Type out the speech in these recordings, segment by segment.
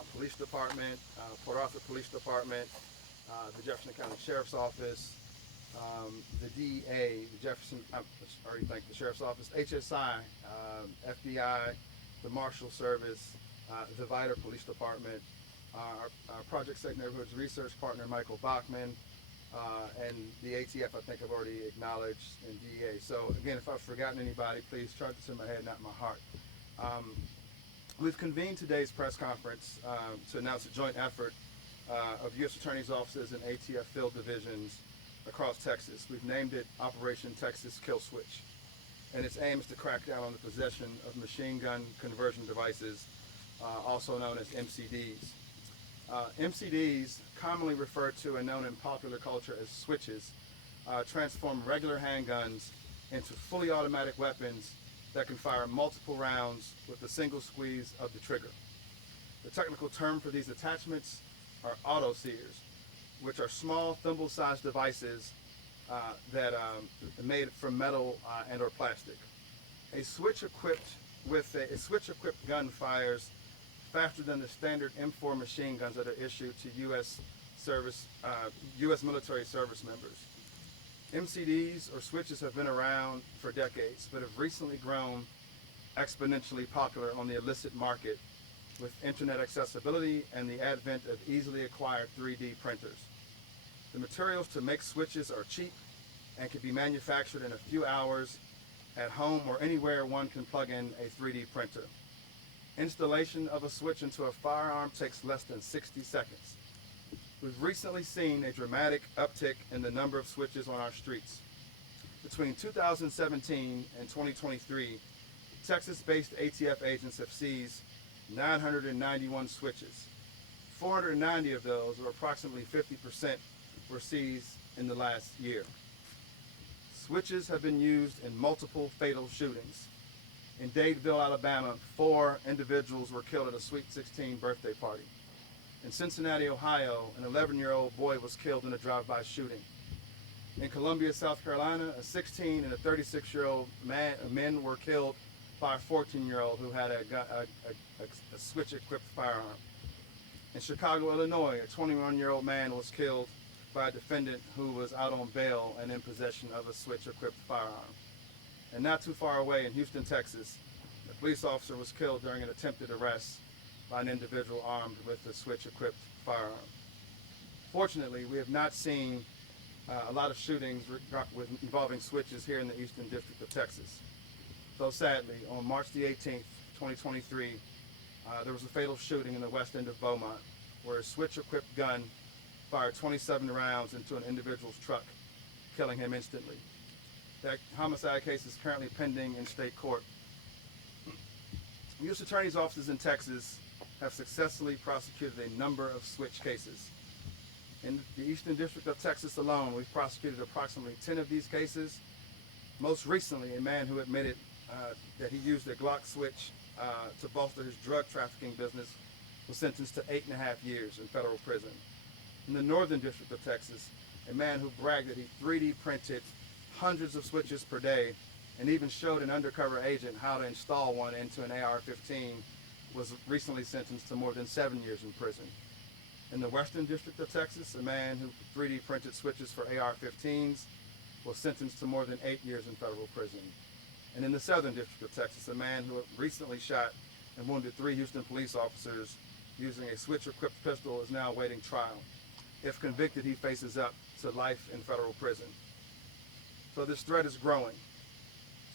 Piedmont Police Department, Port Arthur Police Department, the Jefferson County Sheriff's Office, the DEA, the Jefferson, I already thanked the Sheriff's Office, HSI, FBI, the Marshal Service, the Viter Police Department, our Project Safe Neighborhoods research partner, Michael Bachman, and the ATF, I think I've already acknowledged, and DEA. So again, if I've forgotten anybody, please charge this in my head, not in my heart. We've convened today's press conference to announce a joint effort of U.S. Attorney's offices and ATF field divisions across Texas. We've named it Operation Texas Kill Switch, and its aim is to crack down on the possession of machine gun conversion devices, also known as MCDs. MCDs, commonly referred to and known in popular culture as switches, transform regular handguns into fully automatic weapons that can fire multiple rounds with a single squeeze of the trigger. The technical term for these attachments are auto sears, which are small thimble-sized devices that are made from metal and or plastic. A switch-equipped gun fires faster than the standard M4 machine guns that are issued to U.S. military service members. MCDs, or switches, have been around for decades, but have recently grown exponentially popular on the illicit market with internet accessibility and the advent of easily acquired 3D printers. The materials to make switches are cheap and can be manufactured in a few hours at home or anywhere one can plug in a 3D printer. Installation of a switch into a firearm takes less than 60 seconds. We've recently seen a dramatic uptick in the number of switches on our streets. Between 2017 and 2023, Texas-based ATF agents have seized 991 switches. 490 of those, or approximately 50%, were seized in the last year. Switches have been used in multiple fatal shootings. In Dadeville, Alabama, 4 individuals were killed at a Sweet 16 birthday party. In Cincinnati, Ohio, an 11-year-old boy was killed in a drive-by shooting. In Columbia, South Carolina, a 16 and a 36-year-old men were killed by a 14-year-old who had a switch-equipped firearm. In Chicago, Illinois, a 21-year-old man was killed by a defendant who was out on bail and in possession of a switch-equipped firearm. And not too far away in Houston, Texas, a police officer was killed during an attempted arrest by an individual armed with a switch-equipped firearm. Fortunately, we have not seen a lot of shootings involving switches here in the Eastern District of Texas. Though sadly, on March the 18th, 2023, there was a fatal shooting in the west end of Beaumont, where a switch-equipped gun fired 27 rounds into an individual's truck, killing him instantly. That homicide case is currently pending in state court. U.S. Attorney's offices in Texas have successfully prosecuted a number of switch cases. In the Eastern District of Texas alone, we've prosecuted approximately 10 of these cases. Most recently, a man who admitted that he used a Glock switch to bolster his drug trafficking business was sentenced to 8.5 years in federal prison. In the Northern District of Texas, a man who bragged that he 3D printed hundreds of switches per day and even showed an undercover agent how to install one into an AR-15 was recently sentenced to more than 7 years in prison. In the Western District of Texas, a man who 3D printed switches for AR-15s was sentenced to more than 8 years in federal prison. And in the Southern District of Texas, a man who recently shot and wounded 3 Houston police officers using a switch-equipped pistol is now awaiting trial. If convicted, he faces up to life in federal prison. So this threat is growing,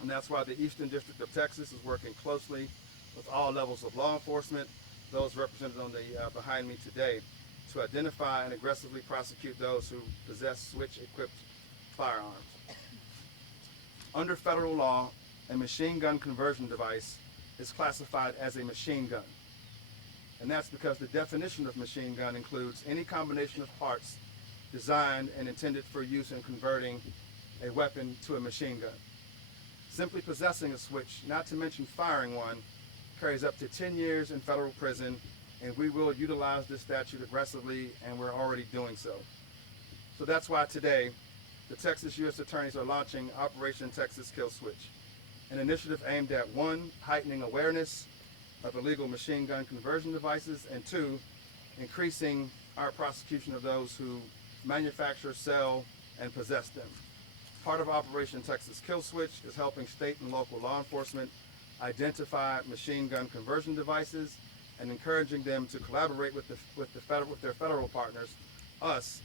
and that's why the Eastern District of Texas is working closely with all levels of law enforcement, those represented on the behind me today, to identify and aggressively prosecute those who possess switch-equipped firearms. Under federal law, a machine gun conversion device is classified as a machine gun, and that's because the definition of machine gun includes any combination of parts designed and intended for use in converting a weapon to a machine gun. Simply possessing a switch, not to mention firing one, carries up to 10 years in federal prison, and we will utilize this statute aggressively, and we're already doing so. So that's why today, the Texas U.S. Attorneys are launching Operation Texas Kill Switch, an initiative aimed at 1, heightening awareness, of illegal machine gun conversion devices, and 2, increasing our prosecution of those who manufacture, sell, and possess them. Part of Operation Texas Kill Switch is helping state and local law enforcement identify machine gun conversion devices and encouraging them to collaborate with their federal partners, us,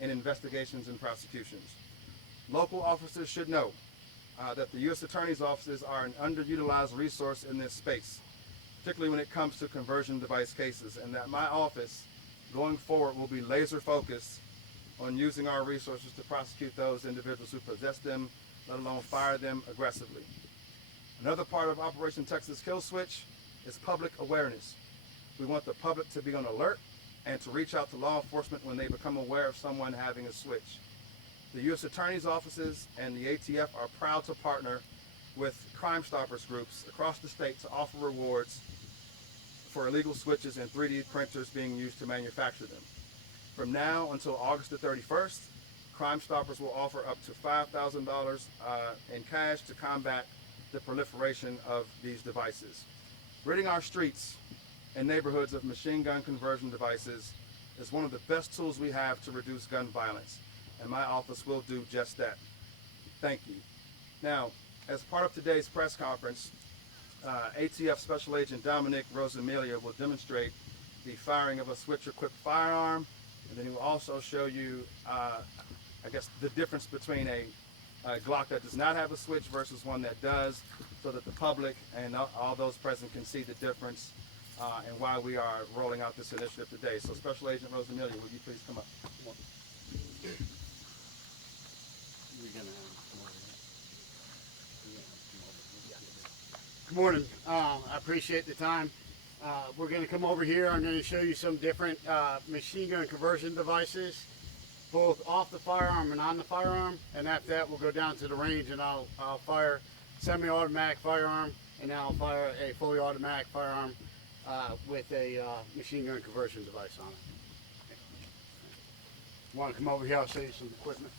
in investigations and prosecutions. Local officers should know that the U.S. Attorney's offices are an underutilized resource in this space, particularly when it comes to conversion device cases, and that my office, going forward, will be laser focused on using our resources to prosecute those individuals who possess them, let alone fire them aggressively. Another part of Operation Texas Kill Switch is public awareness. We want the public to be on alert and to reach out to law enforcement when they become aware of someone having a switch. The U.S. Attorney's offices and the ATF are proud to partner with Crime Stoppers groups across the state to offer rewards for illegal switches and 3D printers being used to manufacture them. From now until August the 31st, Crime Stoppers will offer up to $5,000 in cash to combat the proliferation of these devices. Ridding our streets and neighborhoods of machine gun conversion devices is one of the best tools we have to reduce gun violence, and my office will do just that. Thank you. Now, as part of today's press conference, ATF Special Agent Dominic Rosamilia will demonstrate the firing of a switch-equipped firearm, and then he will also show you, I guess, the difference between a Glock that does not have a switch versus one that does, so that the public and all those present can see the difference and why we are rolling out this initiative today. So Special Agent Rosamilia, will you please come up? Good morning. I appreciate the time. We're going to come over here. I'm going to show you some different machine gun conversion devices, both off the firearm and on the firearm. And after that, we'll go down to the range and I'll fire semi-automatic firearm, and then I'll fire a fully automatic firearm with a machine gun conversion device on it. Want to come over here? I'll show you some equipment.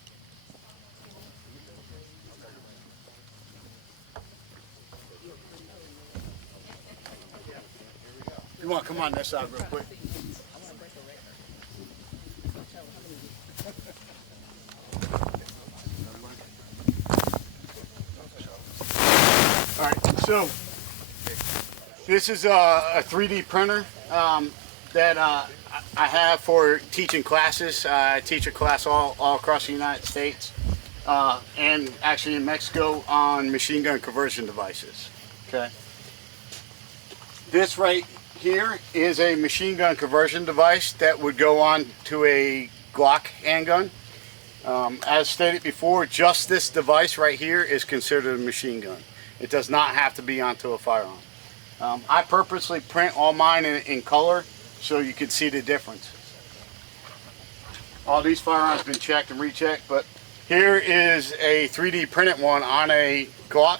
You want to come on this side real quick? All right, so this is a 3D printer that I have for teaching classes. I teach a class all across the United States and actually in Mexico on machine gun conversion devices. Okay. This right here is a machine gun conversion device that would go on to a Glock handgun. As stated before, just this device right here is considered a machine gun. It does not have to be onto a firearm. I purposely print all mine in color so you can see the difference. All these firearms have been checked and rechecked, but here is a 3D printed one on a Glock.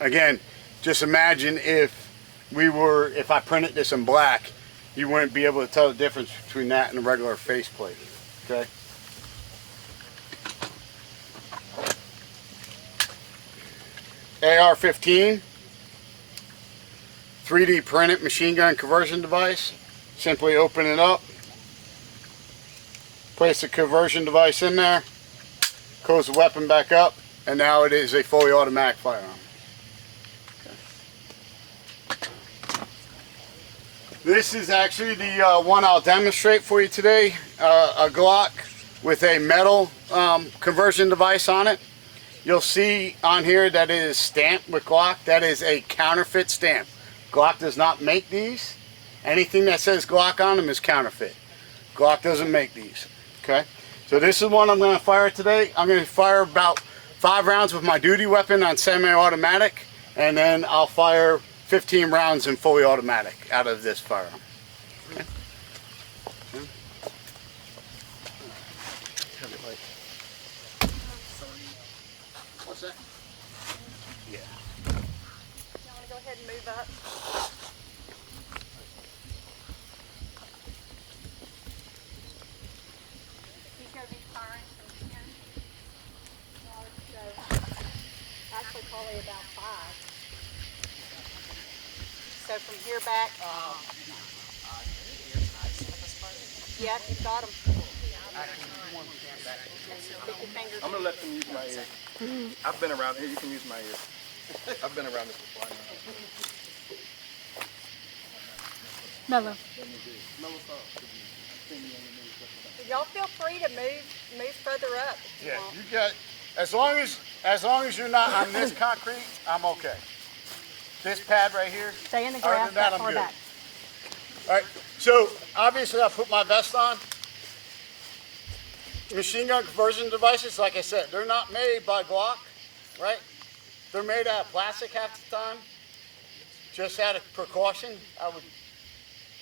Again, just imagine if I printed this in black, you wouldn't be able to tell the difference between that and a regular faceplate. Okay. AR-15, 3D printed machine gun conversion device. Simply open it up, place the conversion device in there, close the weapon back up, and now it is a fully automatic firearm. This is actually the one I'll demonstrate for you today, a Glock with a metal conversion device on it. You'll see on here that it is stamped with Glock. That is a counterfeit stamp. Glock does not make these. Anything that says Glock on them is counterfeit. Glock doesn't make these. Okay, so this is one I'm going to fire today. I'm going to fire about 5 rounds with my duty weapon on semi-automatic, and then I'll fire 15 rounds in fully automatic out of this firearm. Okay. What's that? Yeah. You want to go ahead and move up? He's going to be firing from here. Actually, probably about 5. from here back. Yeah, if you've got them. Stick your fingers. I'm gonna let them use my ear. I've been around here. You can use my ear. I've been around this before. I know. Mellow. Y'all feel free to move further up if you Yeah, want. you get, as long as you're not on this concrete, I'm okay. This pad right here. Stay in the Other grass than that, that I'm far good. back. All right, so obviously I put my vest on. Machine gun conversion devices, like I said, they're not made by Glock, right? They're made out of plastic half the time. Just out of precaution,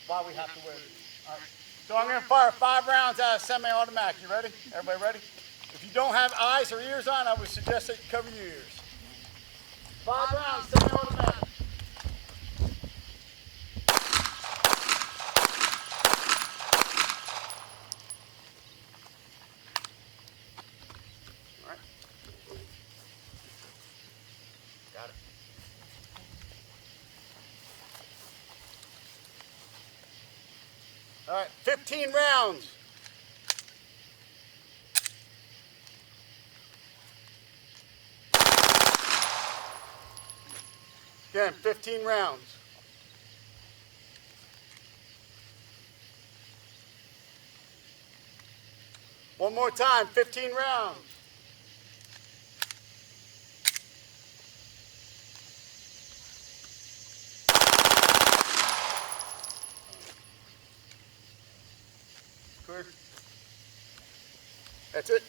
why we have to wear these. All right. So I'm gonna fire 5 rounds out of semi-automatic. You ready? Everybody ready? If you don't have eyes or ears on, I would suggest that you cover your ears. 5 rounds, semi-automatic. All right. Got it. All right, 15 rounds. Again, 15 rounds. One more time, 15 rounds. Clear. That's it.